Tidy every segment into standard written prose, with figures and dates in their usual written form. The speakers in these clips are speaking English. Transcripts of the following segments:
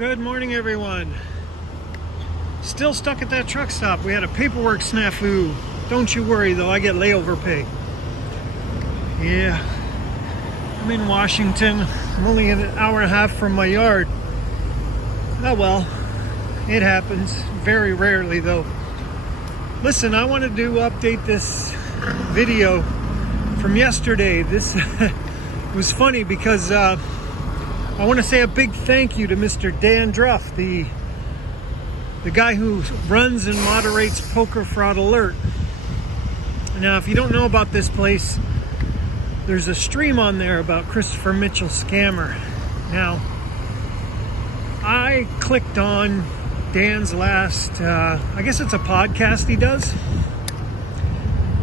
Good morning, everyone. Still stuck at that truck stop. We had a paperwork snafu. Don't you worry, though. I get layover pay. Yeah. I'm in Washington. I'm only an hour and a half from my yard. Oh well. It happens. Very rarely, though. Listen, I wanted to update this video from yesterday. This was funny because I want to say a big thank you to Mr. Dan Droff, the guy who runs and moderates Poker Fraud Alert. Now, if you don't know about this place, there's a stream on there about Christopher Mitchell scammer. Now, I clicked on Dan's last, I guess it's a podcast he does,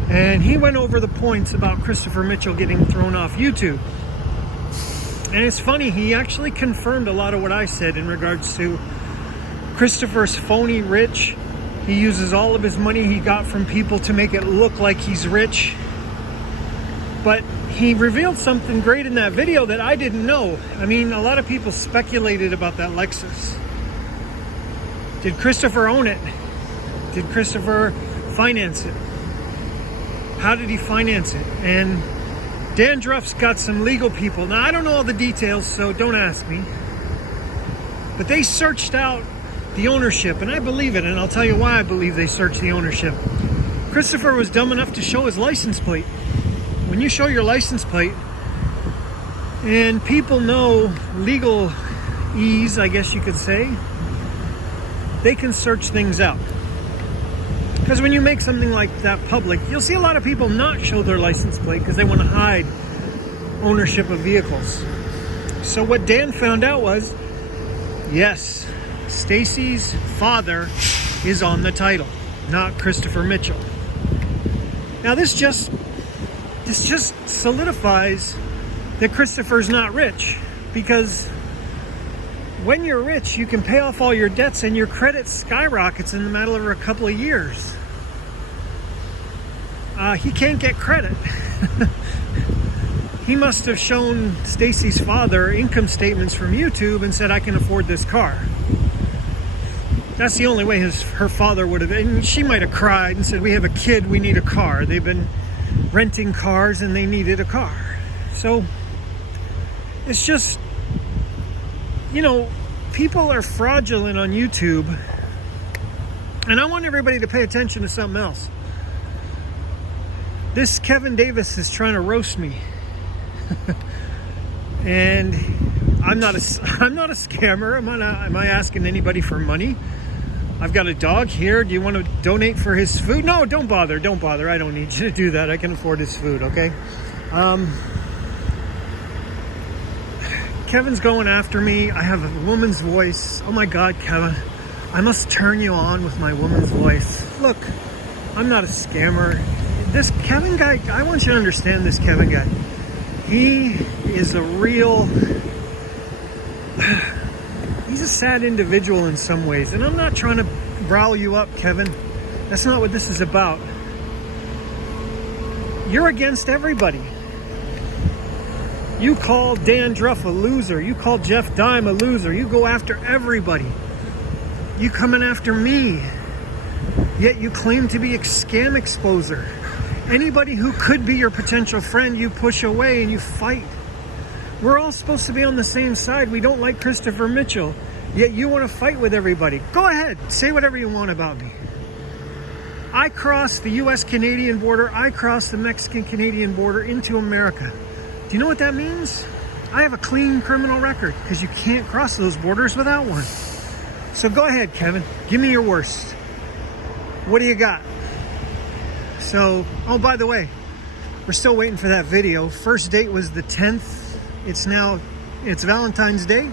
and he went over the points about Christopher Mitchell getting thrown off YouTube. And it's funny, he actually confirmed a lot of what I said in regards to Christopher's phony rich. He uses all of his money he got from people to make it look like he's rich. But he revealed something great in that video that I didn't know. I mean, a lot of people speculated about that Lexus. Did Christopher own it? Did Christopher finance it? How did he finance it? And Dan Droff's got some legal people. Now, I don't know all the details, so don't ask me. But they searched out the ownership, and I believe it, and I'll tell you why I believe they searched the ownership. Christopher was dumb enough to show his license plate. When you show your license plate, and people know legal ease, I guess you could say, they can search things out. Because when you make something like that public, you'll see a lot of people not show their license plate because they want to hide ownership of vehicles. So what Dan found out was, yes, Stacy's father is on the title, not Christopher Mitchell. Now this just solidifies that Christopher's not rich, because when you're rich, you can pay off all your debts and your credit skyrockets in the matter of a couple of years. He can't get credit. He must have shown Stacy's father income statements from YouTube and said, I can afford this car. That's the only way her father would have, and she might have cried and said, we have a kid, we need a car. They've been renting cars and they needed a car. So it's just, you know, people are fraudulent on YouTube, and I want everybody to pay attention to something else. This Kevin Davis is trying to roast me. And I'm not a scammer. Am I asking anybody for money? I've got a dog here. Do you want to donate for his food? No, don't bother. Don't bother. I don't need you to do that. I can afford his food, okay? Kevin's going after me. I have a woman's voice. Oh my God, Kevin. I must turn you on with my woman's voice. Look, I'm not a scammer. This Kevin guy, I want you to understand this Kevin guy. He is a real... He's a sad individual in some ways. And I'm not trying to rile you up, Kevin. That's not what this is about. You're against everybody. You call Dan Droff a loser. You call Jeff Dime a loser. You go after everybody. You coming after me. Yet you claim to be a scam exposer. Anybody who could be your potential friend, you push away and you fight. We're all supposed to be on the same side. We don't like Christopher Mitchell. Yet you want to fight with everybody. Go ahead. Say whatever you want about me. I crossed the US-Canadian border. I crossed the Mexican-Canadian border into America. Do you know what that means? I have a clean criminal record, because you can't cross those borders without one. So go ahead, Kevin. Give me your worst. What do you got? So, oh, by the way, we're still waiting for that video. First date was the 10th. It's Valentine's Day.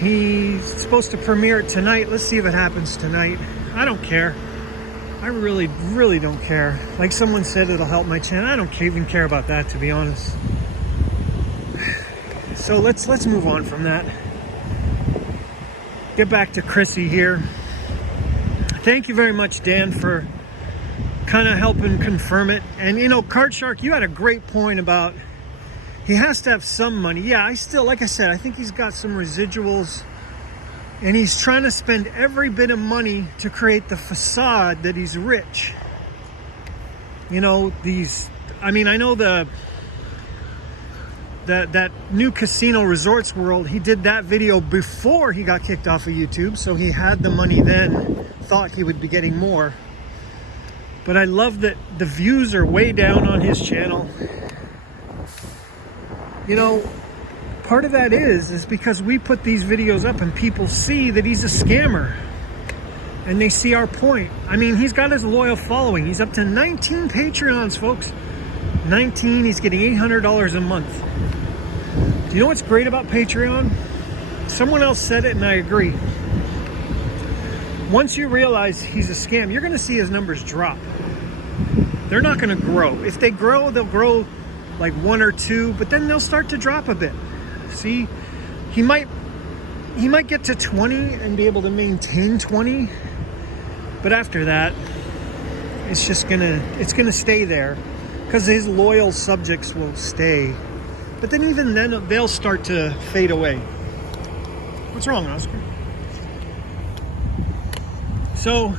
He's supposed to premiere it tonight. Let's see if it happens tonight. I don't care. I really, really don't care. Like someone said, it'll help my channel. I don't even care about that, to be honest. So let's move on from that. Get back to Chrissy here. Thank you very much, Dan, for kind of helping confirm it. And you know, Card Shark, you had a great point about he has to have some money. Yeah, I still, like I said, I think he's got some residuals, and he's trying to spend every bit of money to create the facade that he's rich. You know, I know that new casino resorts world, he did that video before he got kicked off of YouTube, so he had the money then, thought he would be getting more. But I love that the views are way down on his channel. You know, part of that is because we put these videos up and people see that he's a scammer. And they see our point. I mean, he's got his loyal following. He's up to 19 Patreons, folks. 19, he's getting $800 a month. Do you know what's great about Patreon? Someone else said it and I agree. Once you realize he's a scam, you're gonna see his numbers drop. They're not gonna grow. If they grow, they'll grow like 1 or 2, but then they'll start to drop a bit. See, he might get to 20 and be able to maintain 20, but after that, it's gonna stay there because his loyal subjects will stay. But then even then, they'll start to fade away. What's wrong, Oscar? So,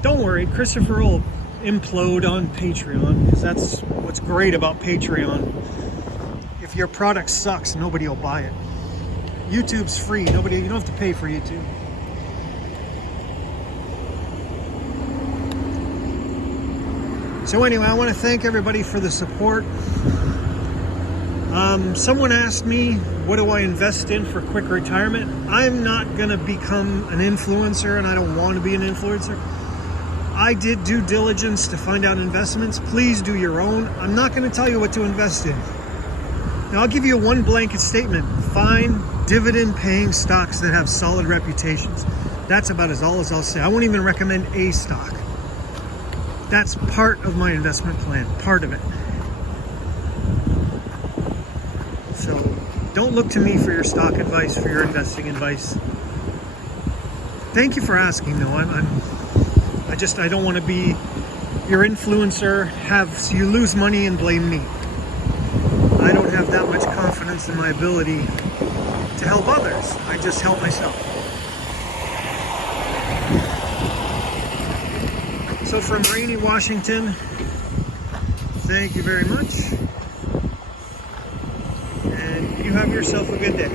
don't worry, Christopher will implode on Patreon, because that's what's great about Patreon. If your product sucks, nobody will buy it. YouTube's free. You don't have to pay for YouTube. So anyway, I want to thank everybody for the support. Someone asked me, what do I invest in for quick retirement? I'm not going to become an influencer, and I don't want to be an influencer. I did due diligence to find out investments. Please do your own. I'm not going to tell you what to invest in. Now, I'll give you one blanket statement. Find dividend-paying stocks that have solid reputations. That's about all as I'll say. I won't even recommend a stock. That's part of my investment plan, part of it. So don't look to me for your stock advice, for your investing advice. Thank you for asking, though. I don't want to be your influencer, you lose money and blame me. I don't have that much confidence in my ability to help others. I just help myself. So from rainy Washington, thank you very much. And you have yourself a good day.